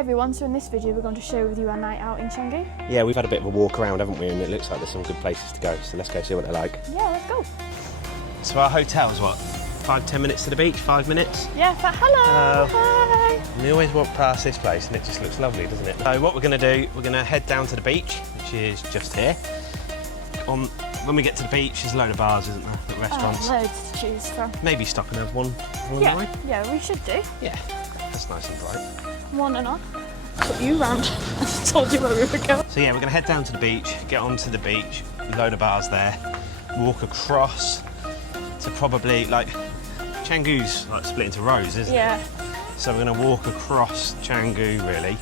everyone, so in this video we're going to share with you our night out in Canggu. Yeah, we've had a bit of a walk around, haven't we, and it looks like there's some good places to go, so let's go see what they're like. Yeah, let's go. So our hotel's what, 5-10 minutes to the beach, 5 minutes? Yeah, hello! Hi! And we always walk past this place and it just looks lovely, doesn't it? So what we're going to do, we're going to head down to the beach, which is just here. When we get to the beach, there's a load of bars, isn't there, at restaurants? Loads to choose from. Maybe stop and have one along the way? Yeah, we should do. Yeah, that's nice and bright. One and on. Put you round. I told you where we were going. So yeah, we're going to head down to the beach, get onto the beach, a load of bars there, walk across to probably, like, Canggu's like split into rows, isn't it? Yeah. So we're going to walk across Canggu, really.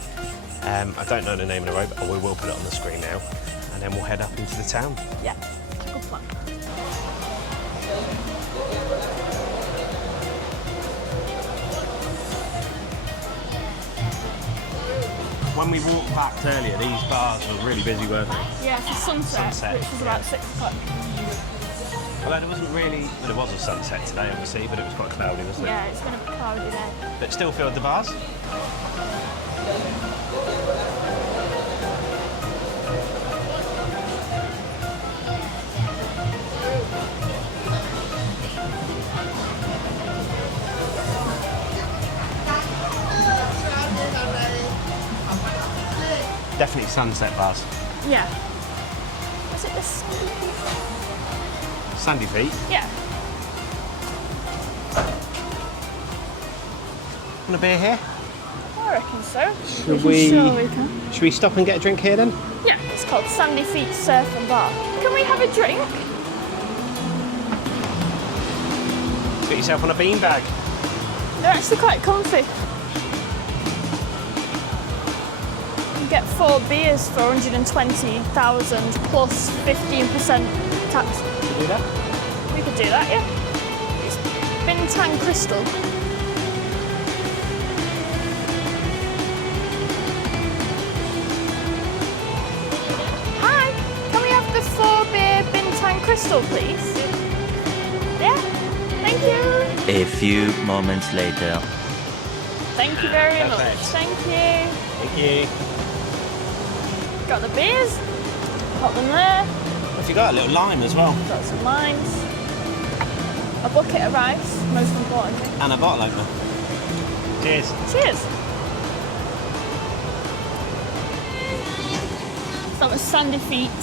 I don't know the name of the road, but we will put it on the screen now. And then we'll head up into the town. Yeah, good plan. When we walked back earlier, these bars were really busy, weren't they? Yeah, for sunset, which was about 6 o'clock. Although there wasn't really, well, there was a sunset today, obviously, but it was quite cloudy, wasn't it? Yeah, it's going to be cloudy today. But still filled the bars. Definitely sunset bars. Yeah. Was it the Sandy Feet? Sandy Feet? Yeah. Want a beer here? I reckon so. Should we? Sure we can. Should we stop and get a drink here then? Yeah, it's called Sandy Feet Surf and Bar. Can we have a drink? Get yourself on a beanbag. They're actually quite comfy. You get 4 beers for 120,000 plus 15% tax. Should we do that? We could do that, yeah. It's Bintang Crystal. Hi, can we have the 4 beer Bintang Crystal, please? Yeah, thank you. A few moments later. Thank you very much. Thank you. Thank you. Got the beers. Pop them there. Have you got a little lime as well? Got some limes. A bucket of rice, most importantly. And a bottle opener. Cheers. Cheers. That was Sandy Feet,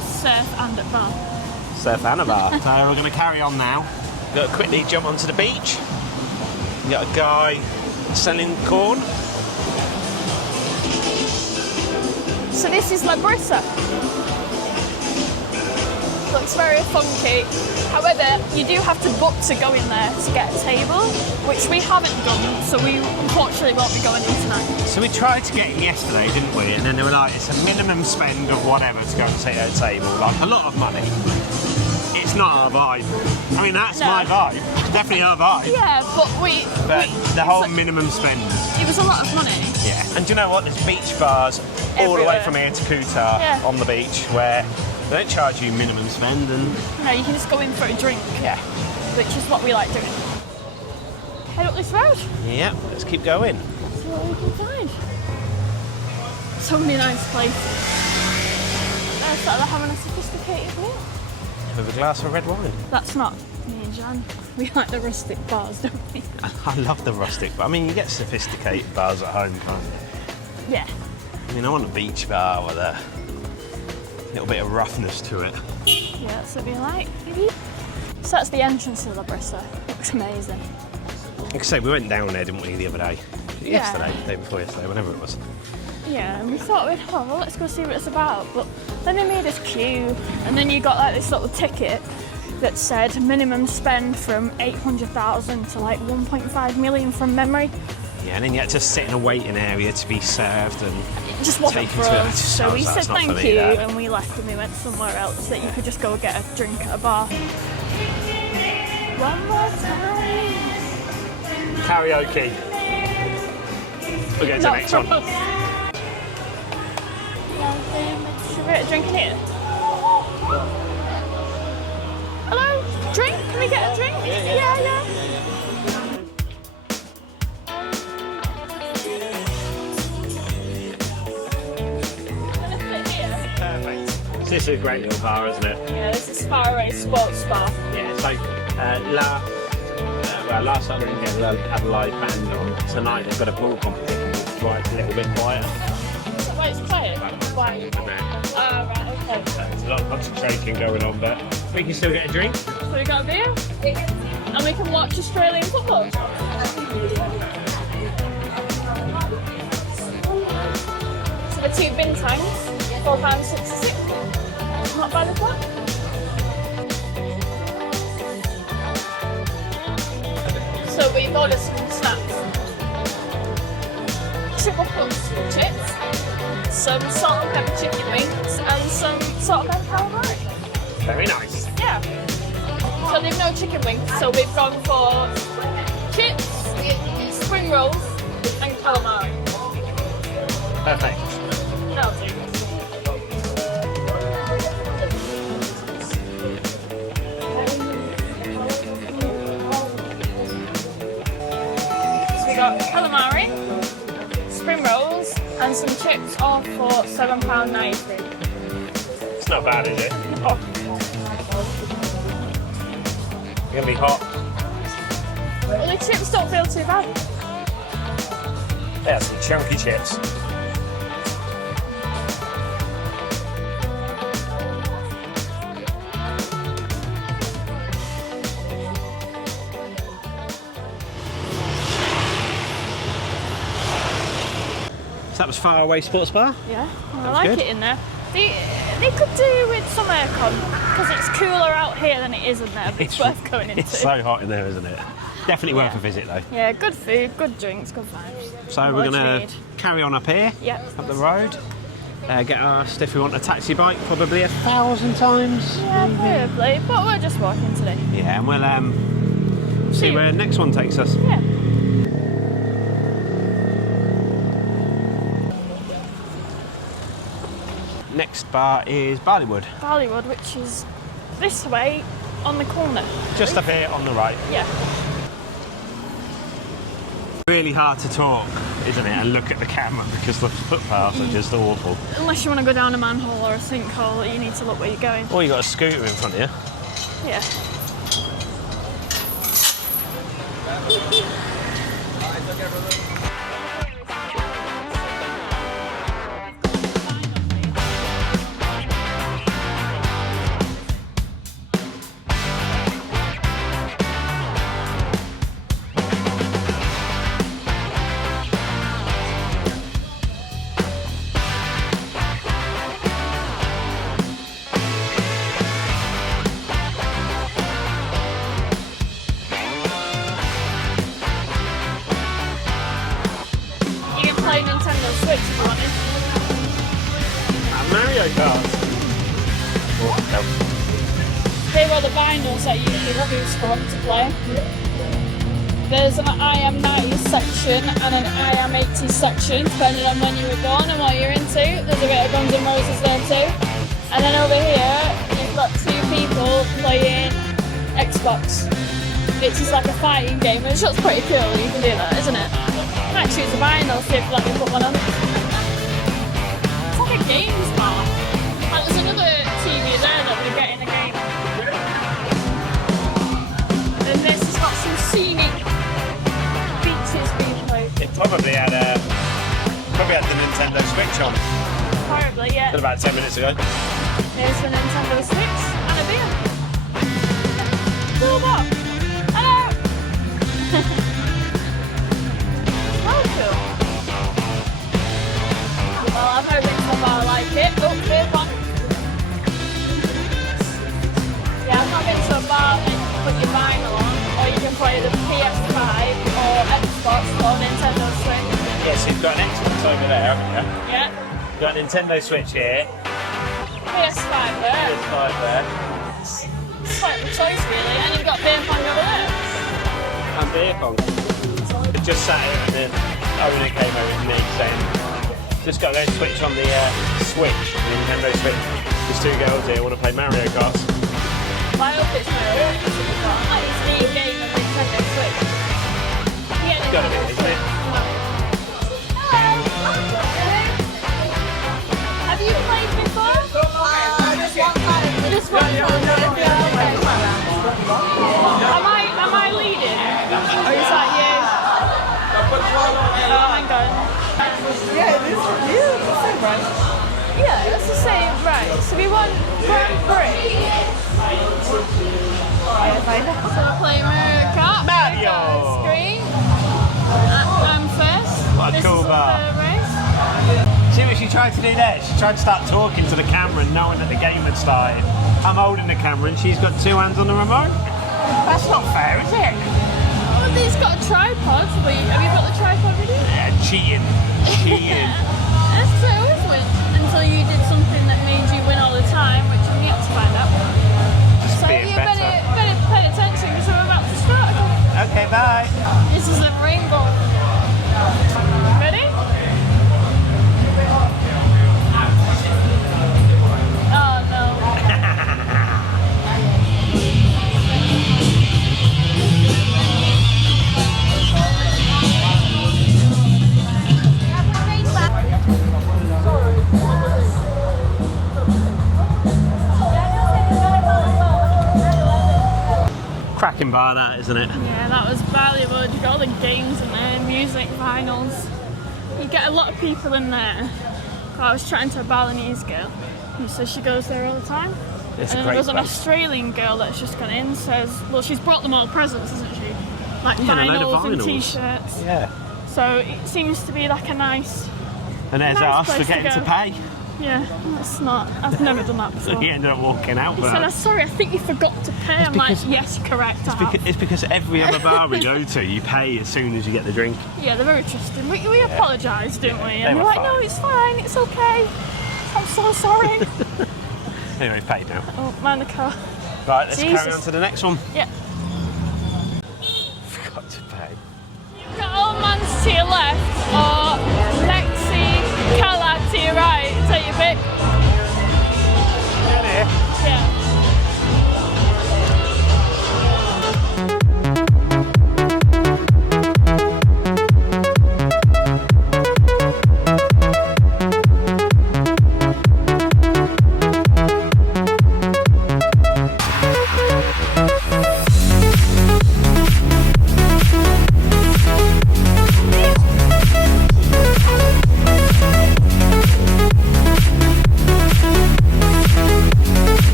Surf and at Bar. Surf and a bar. So we're going to carry on now. We've got to quickly jump onto the beach. We've got a guy selling corn. So this is La Brisa. Looks very funky. However, you do have to book to go in there to get a table, which we haven't done, so we unfortunately won't be going in tonight. So we tried to get in yesterday, didn't we? And then they were like, it's a minimum spend of whatever to go and sit at a table. Like, a lot of money. It's not our vibe. I mean, that's my vibe. It's definitely our vibe. Yeah, but the whole minimum spend. It was a lot of money. Yeah. And do you know what? There's beach bars all the way from here to Kuta on the beach where they don't charge you minimum spend and... No, you can just go in for a drink. Yeah. Which is what we like doing. Head up this road. Yeah, let's keep going. See what we can find. So many nice places. It's like they're having a sophisticated meal. With a glass of red wine. That's not me and Jan. We like the rustic bars, don't we? I love the rustic bar. I mean, you get sophisticated bars at home, can't you? Yeah. I mean, I want a beach bar with a little bit of roughness to it. Yeah, that's what we like. So that's the entrance to La Brisa. Looks amazing. Like I say, we went down there, didn't we, the other day? Yesterday, the day before yesterday, whenever it was. Yeah, and we thought well, let's go see what it's about. But then they made us queue, and then you got like this little ticket that said minimum spend from 800,000 to like 1.5 million from memory. Yeah, and then you had to sit in a waiting area to be served and it just wasn't for us. So we said thank you and we left and we went somewhere else that you could just go get a drink at a bar. One more time. Karaoke. We'll go to the next one. Should we get a drink in here? Hello? Drink? Can we get a drink? Yeah. This is a great little bar, isn't it? Yeah, this is Faraway Sports Bar. Yeah, so last time we didn't have a live band on. Tonight they've got a pool competition, which is why it's a little bit quieter. Is that why it's quiet? Why? Ah, right, okay. There's a lot of concentration going on, but we can still get a drink. So we got a beer? And we can watch Australian football. So the two Bintangs, £4.66. Not bad at that. So we've ordered some snacks. Triple puffs chips, some salt and pepper chicken wings, and some salt and pepper calamari. Very nice. Yeah. So they've no chicken wings, so we've gone for chips, spring rolls, and calamari. Perfect. That'll do. So we got calamari, spring rolls, and some chips, all for £7.90. It's not bad, is it? Oh. It's gonna be hot. Well, the chips don't feel too bad. Yeah, some chunky chips. So that was Faraway Sports Bar. Yeah, I was like good. it in there. They could do with some aircon because it's cooler out here than it is in there. But it's worth going into. It's so hot in there, isn't it? Definitely worth a visit though. Yeah, good food, good drinks, good vibes. So we're What going you to need. carry on up here, Yep. up the road. Get asked if we want a taxi bike probably 1,000 times. Yeah, probably. But we're just walking today. Yeah, and we'll see where the next one takes us. Yeah. Next bar is Barleywood. Barleywood, which is this way on the corner. Just up here on the right. Yeah. Really hard to talk, isn't it? And look at the camera because the footpaths are just awful. Unless you want to go down a manhole or a sinkhole, you need to look where you're going. Or you got a scooter in front of you. Yeah. Play Nintendo Switch if you wanted. Mario Kart. Oh, no. Here are the vinyls that you can choose from to play. There's an I Am 90s section and an I Am 80s section, depending on when you were born and what you're into. There's a bit of Guns N' Roses there too. And then over here, you've got two people playing Xbox. It's just like a fighting game, which looks pretty cool. You can do that, isn't it? Might choose a vinyl, see if let me put one on. It's like a games bar. And there's another TV there that we get in the game. And this has got some scenic beaches being played. It probably had the Nintendo Switch on. Probably, yeah. Did about 10 minutes ago. There's the Nintendo Switch and a beer. Cool box. Hello! Oh, cool. Well, I've never been to a bar like it. Oh, beer pong. Yeah, I've not been to a bar and you can put your vinyl on, or you can play the PS5 or Xbox or Nintendo Switch. Yes, you've got an Xbox over there, haven't you? Yeah. You've got a Nintendo Switch here. PS5 there. PS5 there. It's quite a choice, really. And you've got beer pong over there. And beer pong. I just sat here and then owner came over to me saying, just got to go switch on the Switch, the Nintendo Switch. There's two girls here want to play Mario Kart. I hope it's Mario Kart. Like it's the game of Nintendo Switch. Yeah, It's got to be, isn't it? Hello. Have you played before? Yeah, that's the same. Right, so we want Grand Prix. So we're playing Mario Kart. Mario! Screen. I'm first. What a This cool is bar. the race. See what she tried to do there? She tried to start talking to the camera and knowing that the game had started. I'm holding the camera and she's got 2 hands on the remote. That's not fair, is it? Oh, it's got a tripod. Have you got the tripod with you? Yeah, cheating. Cheating. That's because I always win until you did something that made you win all the time, which I'm yet to find out. Just So being you better. better pay attention because I'm about to start. Okay, bye. This is a rainbow. Ready? Oh no. Cracking bar that, isn't it? Yeah, that was Barleywood. You got all the games in there, music, vinyls. You get a lot of people in there. I was chatting to a Balinese girl, and so she goes there all the time. It's a and great there's an place. Australian girl that's just gone in, says, well, she's brought them all presents, isn't she? Like Yeah, a load of vinyls and vinyls. t-shirts. Yeah. So it seems to be like a nice, And there's Nice us place to forgetting to go. pay. yeah, that's not, I've never done that So before. he ended up walking out. He But said, I'm sorry, I think you forgot to pay. I'm because- like, yes, correct. I have. it's because every other bar we go to, you pay as soon as you get the drink. Yeah, they're very trusting. We apologised, didn't we? They And were we're like, fine. no, it's fine, it's okay. I'm so sorry. Anyway, it's paid now. Oh, mind the car. Right, let's carry Jesus. on to the next one. Yeah. Forgot to pay. You've got old man's to your left or Lexi Callad to your right. Take your pick. Get here. Yeah.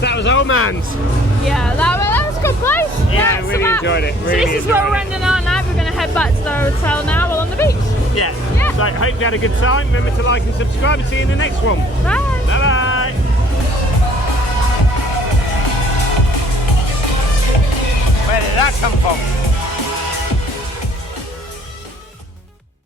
That was old man's. Yeah, that was a good place. Yeah, so really that- enjoyed it, So really this is where enjoyed we're it. ending our night. We're going to head back to the hotel now while on the beach. Yeah. Yeah. So, hope you had a good time. Remember to like and subscribe and see you in the next one. Bye. Bye bye. Where did that come from?